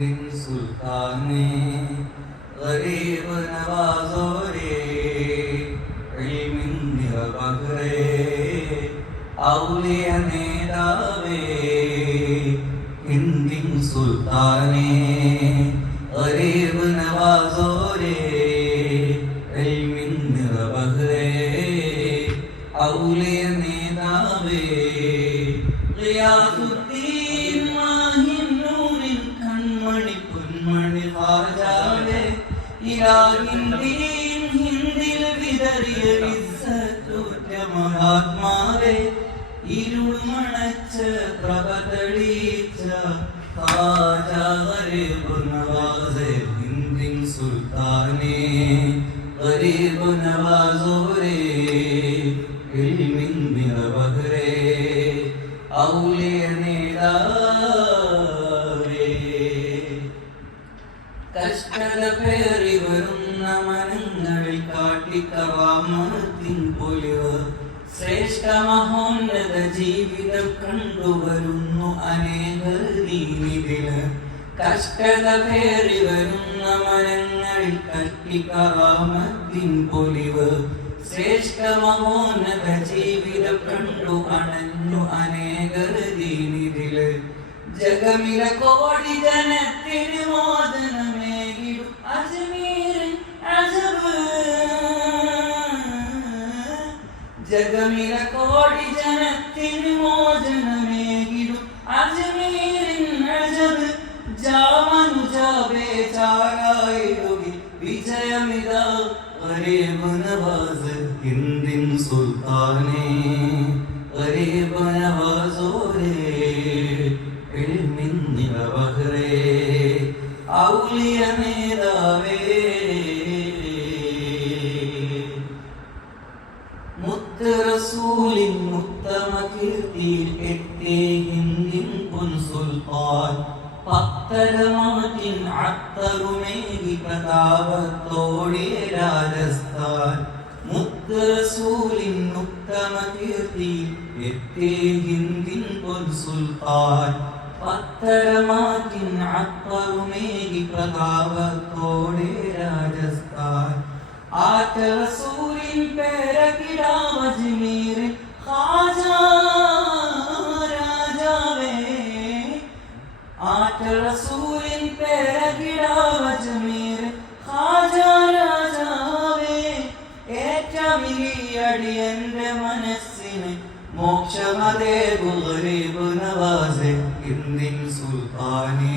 സുൽത്താനേ ഗരീബ് നവാസോരേ ഇൽമിൻ നിറപകരേ ഔലിയ നേതാവേ ഹിന്ദിൻ സുൽത്താനേ ഗരീബ് നവാസോരേ ഇൽമിൻ നിറപകരേ ഔലിയ നേതാവേ ഗിയാസുദ്ദീൻ മാഹിൻ നൂറിൻ കൺമണി പൊന്മണി ഹാജാവേ ഇലാഹിൻ ദീൻ ഹിന്ദിൽ വിതറിയ ഇസ്സത്തുറ്റ മഹാത്മാവേ ഇരുമണച്ച പ്രഭ തെളിയിച്ച ഹാജാ ഗരീബ് നവാസേ ഹിന്ദിൻ സുൽത്താനേ ഗരീബ് നവാസോരേ ഇൽമിൻ നിറപകരേ ഔലിയ നേതാവേ കഷ്ടത പേറി വരുന്ന മനങ്ങളിൽ കാട്ടിക്കറാമത്തിൻ പൊലിവ് ശ്രേഷ്ഠ മഹോന്നത ജീവിതം കണ്ടുവരുന്നു അനേകർ ദീനിതില് കഷ്ടത പേറി വരുന്ന മനങ്ങളിൽ കാട്ടിക്കറാമത്തിൻ പൊലിവ് ശ്രേഷ്ഠ മഹോന്നത ജീവിതം കണ്ടു അണഞ്ഞു അനേകർ ദീനിതില് ജഗമില കോടി ജനത്തിന് മോചനമേകിടും അജ്മീരിൻ അജബ് ജഗമില കോടി ജനത്തിന് മോചനമേകിടും അജ്മീരിൻ അജബ് ജാമനുജാബേ ചാരായിടുകി വിജയമിത ഗരീബ് നവാസ് ഹിന്ദിൻ സുൽത്താനേ ഗരീബ് നവാസോരേ ഇൽമിൻ നിറപകരേ ഔലിയ നേതാവേ മുത്ത് റസൂലിൻ മുത്തമ കീർത്തിയിൽ എട്ടേ ഹിന്ദിൻ പൊൻ സുൽത്താൻ പത്തരമാറ്റിൻ അത്തറുമേകി പ്രതാപത്തോടിയ രാജസ്ഥാൻ മുത്ത് റസൂലിൻ ഉത്തമ കീർത്തിയിൽ എട്ടേ ഹിന്ദിൻ പൊൻ സുൽത്താൻ പത്തരമാറ്റിൻ അത്തറുമേകി പ്രതാപത്തോടിയ രാജസ്ഥാൻ ആറ്റ റസൂലിൻ പേരകിടാം അജ്മീരിൽ ഖാജാ രാജാവേ ആറ്റ റസൂലിൻ പേരകിടാം അജ്മീരിൽ ഖാജാ രാജാവേ ഏറ്റമിലിയടി എന്റെ മനസ്സിന് മോക്ഷമതേ ഗരീബ് നവാസേ ഹിന്ദിൻ സുൽത്താനേ